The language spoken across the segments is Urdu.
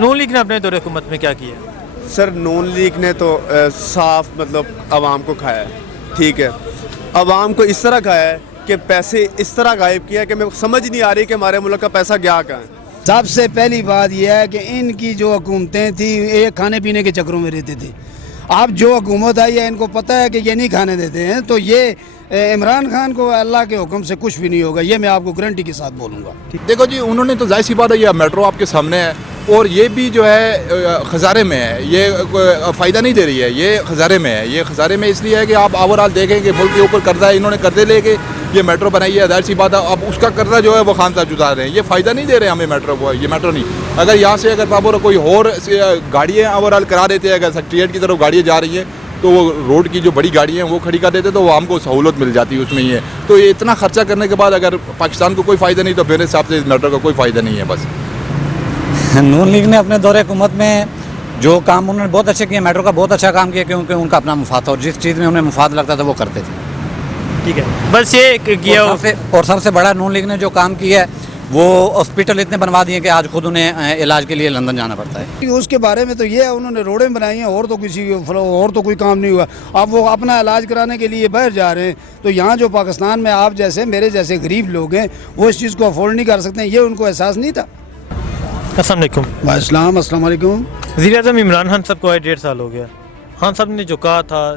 نون لیگ نے اپنے دور حکومت میں کیا کیا؟ سر نون لیگ نے تو صاف مطلب عوام کو کھایا ہے. ٹھیک ہے, عوام کو اس طرح کھایا ہے کہ پیسے اس طرح غائب کیا کہ میں سمجھ نہیں آ رہی کہ ہمارے ملک کا پیسہ گیا کہاں ہے. سب سے پہلی بات یہ ہے کہ ان کی جو حکومتیں تھیں یہ کھانے پینے کے چکروں میں رہتے تھے. اب جو حکومت آئی ہے ان کو پتہ ہے کہ یہ نہیں کھانے دیتے ہیں, تو یہ عمران خان کو اللہ کے حکم سے کچھ بھی نہیں ہوگا, یہ میں آپ کو گارنٹی کے ساتھ بولوں گا. دیکھو جی, انہوں نے تو ظاہر سی بات ہے, یہ میٹرو آپ کے سامنے ہے اور یہ بھی جو ہے خزارے میں ہے, یہ فائدہ نہیں دے رہی ہے, یہ خزارے میں ہے. یہ خزارے میں اس لیے ہے کہ آپ اوورآل دیکھیں کہ ملک کے اوپر قرضہ ہے, انہوں نے قرضے لے کے یہ میٹرو بنائی ہے. ظاہر سی بات ہے اب اس کا قرضہ جو ہے وہ خان صاحب چکا رہے ہیں. یہ فائدہ نہیں دے رہے ہمیں میٹرو کو, یہ میٹرو نہیں. اگر یہاں سے اگر بابر کوئی اور گاڑیاں اوورآل کرا دیتے ہیں, اگر سیکٹریٹ کی طرف گاڑیاں جا رہی ہیں تو وہ روڈ کی جو بڑی گاڑیاں ہیں وہ کھڑی کر دیتے تو وہ ہم کو سہولت مل جاتی ہے اس میں. یہ تو یہ اتنا خرچہ کرنے کے بعد اگر پاکستان کو کوئی فائدہ نہیں تو میرے حساب سے اس میٹرو کا کوئی فائدہ نہیں ہے. بس نون لیگ نے اپنے دور حکومت میں جو کام انہوں نے بہت اچھے کیے, میٹرو کا بہت اچھا کام کیا, کیونکہ ان کا اپنا مفاد تھا اور جس چیز میں انہیں مفاد لگتا تھا وہ کرتے تھے. ٹھیک ہے, بس یہ کیا. اور سب سے بڑا نون لیگ نے جو کام کیا ہے وہ ہاسپٹل اتنے بنوا دیے کہ آج خود انہیں علاج کے لیے لندن جانا پڑتا ہے. اس کے بارے میں تو یہ ہے انہوں نے روڈیں بنائی ہیں اور تو کوئی کام نہیں ہوا. اب وہ اپنا علاج کرانے کے لیے باہر جا رہے ہیں, تو یہاں جو پاکستان میں آپ جیسے میرے جیسے غریب لوگ ہیں وہ اس چیز کو افورڈ نہیں کر سکتے ہیں. یہ ان کو احساس نہیں تھا. السلام علیکم. السلام علیکم. وزیر اعظم عمران خان صاحب کو 1.5 سال ہو گیا. خان صاحب نے جو کہا تھا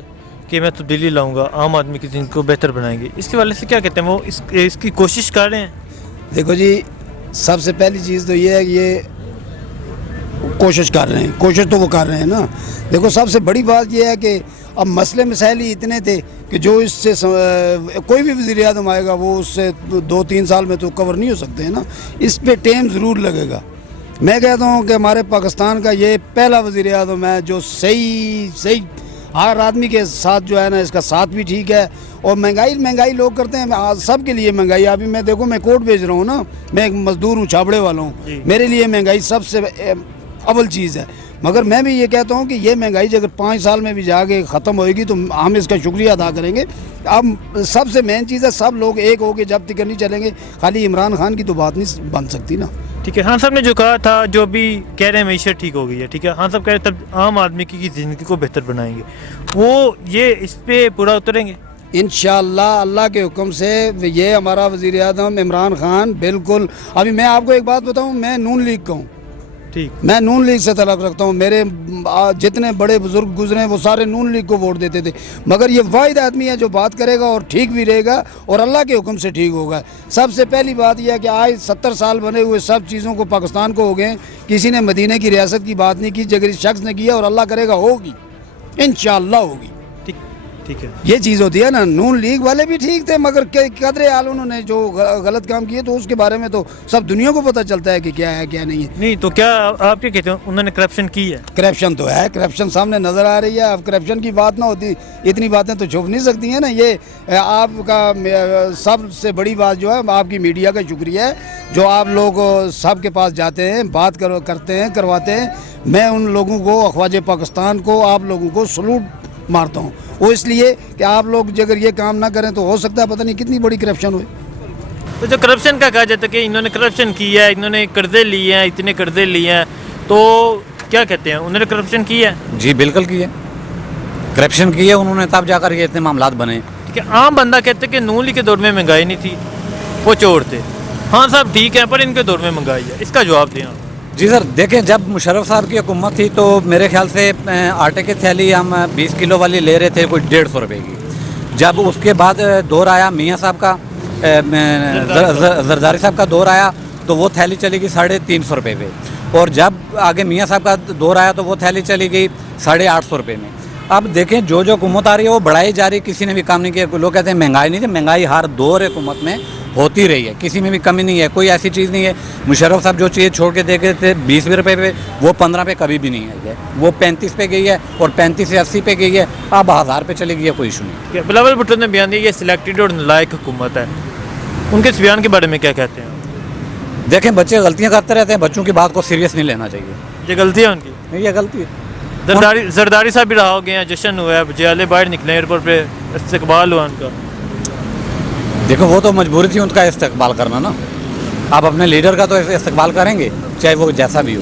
کہ میں تبدیلی لاؤں گا, عام آدمی کی زندگی کو بہتر بنائیں گے, اس کے والے سے کیا کہتے ہیں, وہ اس کی کوشش کر رہے ہیں؟ دیکھو جی, سب سے پہلی چیز تو یہ ہے کہ یہ کوشش کر رہے ہیں. کوشش تو وہ کر رہے ہیں نا. دیکھو سب سے بڑی بات یہ ہے کہ اب مسئلے مسائل ہی اتنے تھے کہ جو اس سے کوئی بھی وزیر اعظم آئے گا وہ اس سے 2-3 سال میں تو کور نہیں ہو سکتے ہیں نا. اس پہ ٹائم ضرور لگے گا. میں کہتا ہوں کہ ہمارے پاکستان کا یہ پہلا وزیر اعظم ہے جو صحیح ہر آدمی کے ساتھ جو ہے نا اس کا ساتھ بھی ٹھیک ہے. اور مہنگائی لوگ کرتے ہیں, سب کے لیے مہنگائی. ابھی میں دیکھو میں کوٹ بھیج رہا ہوں نا, میں ایک مزدور ہوں, چھاپڑے والا ہوں. میرے لیے مہنگائی سب سے اول چیز ہے. مگر میں بھی یہ کہتا ہوں کہ یہ مہنگائی اگر 5 سال میں بھی جا کے ختم ہوئے گی تو ہم اس کا شکریہ ادا کریں گے. اب سب سے مین چیز ہے سب لوگ ایک ہو کے جب تک نہیں چلیں گے. خالی عمران خان کی تو بات نہیں بن سکتی نا. ٹھیک ہے, خان صاحب نے جو کہا تھا, جو بھی کہہ رہے ہیں معیشت ٹھیک ہو گئی ہے, ٹھیک ہے, خان صاحب کہہ رہے ہیں تب عام آدمی کی زندگی کو بہتر بنائیں گے, وہ یہ اس پہ پورا اتریں گے انشاءاللہ اللہ کے حکم سے. یہ ہمارا وزیر اعظم عمران خان بالکل. ابھی میں آپ کو ایک بات بتاؤں, میں نون لیگ کا ہوں. ٹھیک, میں نون لیگ سے تعلق رکھتا ہوں. میرے جتنے بڑے بزرگ گزرے ہیں وہ سارے نون لیگ کو ووٹ دیتے تھے. مگر یہ واحد آدمی ہے جو بات کرے گا اور ٹھیک بھی رہے گا اور اللہ کے حکم سے ٹھیک ہوگا. سب سے پہلی بات یہ ہے کہ آج 70 سال بنے ہوئے سب چیزوں کو پاکستان کو ہو گئے. کسی نے مدینہ کی ریاست کی بات نہیں کی, جگر اس شخص نے کیا اور اللہ کرے گا ہوگی, انشاءاللہ ہوگی. ٹھیک ہے, یہ چیز ہوتی ہے نا. نون لیگ والے بھی ٹھیک تھے مگر قدر حال انہوں نے جو غلط کام کیے تو اس کے بارے میں تو سب دنیا کو پتہ چلتا ہے کہ کیا ہے کیا نہیں ہے. نہیں تو کیا آپ کیا کہتے ہیں, انہوں نے کرپشن کی ہے؟ کرپشن تو ہے, کرپشن سامنے نظر آ رہی ہے. اب کرپشن کی بات نہ ہوتی, اتنی باتیں تو چھپ نہیں سکتی ہیں نا. یہ آپ کا سب سے بڑی بات جو ہے آپ کی میڈیا کا شکریہ ہے جو آپ لوگ سب کے پاس جاتے ہیں, بات کرتے ہیں, کرواتے ہیں. میں ان لوگوں کو, خواجہ پاکستان کو, آپ لوگوں کو سلوٹ مارتا ہوں. وہ اس لیے کہ آپ لوگ اگر یہ کام نہ کریں تو ہو سکتا ہے پتہ نہیں کتنی بڑی کرپشن ہوئے. تو جو کرپشن کا کہا جاتا ہے کہ انہوں نے کرپشن کیا ہے, انہوں نے قرضے لیے ہیں, اتنے قرضے لیے ہیں, تو کیا کہتے ہیں, انہوں نے کرپشن کی ہے؟ جی بالکل کی ہے, کرپشن کی ہے انہوں نے, تب جا کر یہ اتنے معاملات بنے. ٹھیک ہے, عام بندہ کہتے ہیں کہ نون لیگ کے دور میں مہنگائی نہیں تھی, وہ چور تھے. خان صاحب ٹھیک ہے پر ان کے دور میں مہنگائی ہے, اس کا جواب دیں آپ. جی سر, دیکھیں جب مشرف صاحب کی حکومت تھی تو میرے خیال سے آٹے کی تھیلی ہم 20 کلو والی لے رہے تھے کوئی 150 روپے کی. جب اس کے بعد دور آیا میاں صاحب کا, زرداری صاحب کا دور آیا تو وہ تھیلی چلی گئی 350 روپے پہ. اور جب آگے میاں صاحب کا دور آیا تو وہ تھیلی چلی گئی 850 روپے میں. اب دیکھیں جو حکومت آ رہی ہے وہ بڑھائی جا رہی ہے, کسی نے بھی کام نہیں کیا. لوگ کہتے ہیں مہنگائی نہیں تھی, مہنگائی ہر دور حکومت میں ہوتی رہی ہے, کسی میں بھی کمی نہیں ہے. کوئی ایسی چیز نہیں ہے. مشرف صاحب جو چیز چھوڑ کے دے گئے تھے 20 روپے پہ, وہ 15 پہ کبھی بھی نہیں آئی ہے. وہ 35 پہ گئی ہے اور 35 سے 80 پہ گئی ہے, اب 1000 پہ چلے گئی ہے, کوئی ایشو نہیں. بلاول بھٹو نے بیان دیا یہ سلیکٹڈ اور نالائق حکومت ہے, ان کے اس بیان کے بارے میں کیا کہتے ہیں؟ دیکھیں بچے غلطیاں کرتے رہتے ہیں, بچوں کی بات کو سیریس نہیں لینا چاہیے. یہ غلطی ہے ان کی؟ نہیں, یہ غلطی ہے. زرداری صاحب بھی رہا ہو گئے ہیں, جشن ہوا ہے, جیالے باہر نکلے ایئرپورٹ پہ, استقبال ہوا ان کا. دیکھو وہ تو مجبوری تھی ان کا استقبال کرنا نا. آپ اپنے لیڈر کا تو استقبال کریں گے چاہے وہ جیسا بھی ہو.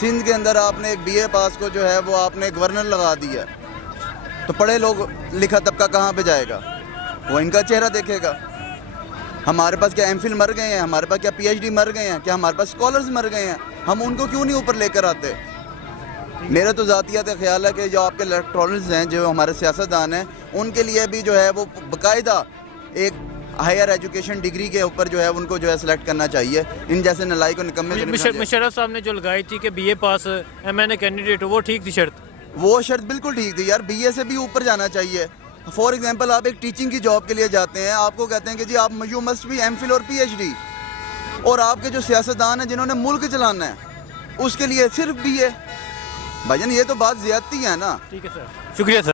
سندھ کے اندر آپ نے ایک بی اے پاس کو جو ہے وہ آپ نے گورنر لگا دیا, تو پڑھے لوگ لکھا طبقہ کہاں پہ جائے گا؟ وہ ان کا چہرہ دیکھے گا. ہمارے پاس کیا ایم فل مر گئے ہیں, ہمارے پاس کیا پی ایچ ڈی مر گئے ہیں, کیا ہمارے پاس اسکالرز مر گئے ہیں؟ ہم ان کو کیوں نہیں اوپر لے کر آتے؟ میرا تو ذاتیات خیال ہے کہ جو آپ کے الیکٹرانٹس ہیں, جو ہمارے سیاستدان ہیں, ان کے لیے بھی جو ہے وہ باقاعدہ ایک ہائر ایجوکیشن ڈگری کے اوپر جو ہے ان کو جو ہے سلیکٹ کرنا چاہیے. ان جیسے نلائی کو نکمے مشرف صاحب نے جو لگائی تھی کہ B A pass M N A candidate وہ ٹھیک تھی شرط؟ وہ شرط بالکل ٹھیک تھی یار, بی اے سے بھی اوپر جانا چاہیے. فار ایگزامپل آپ ایک ٹیچنگ کی جاب کے لیے جاتے ہیں, آپ کو کہتے ہیں کہ جی آپ یو مسٹ بھی ایم فل اور پی ایچ ڈی, اور آپ کے جو سیاستدان ہیں جنہوں نے ملک چلانا ہے اس کے لیے صرف بی اے. بھائی جان یہ تو بات زیادتی ہے نا. ٹھیک ہے سر, شکریہ سر.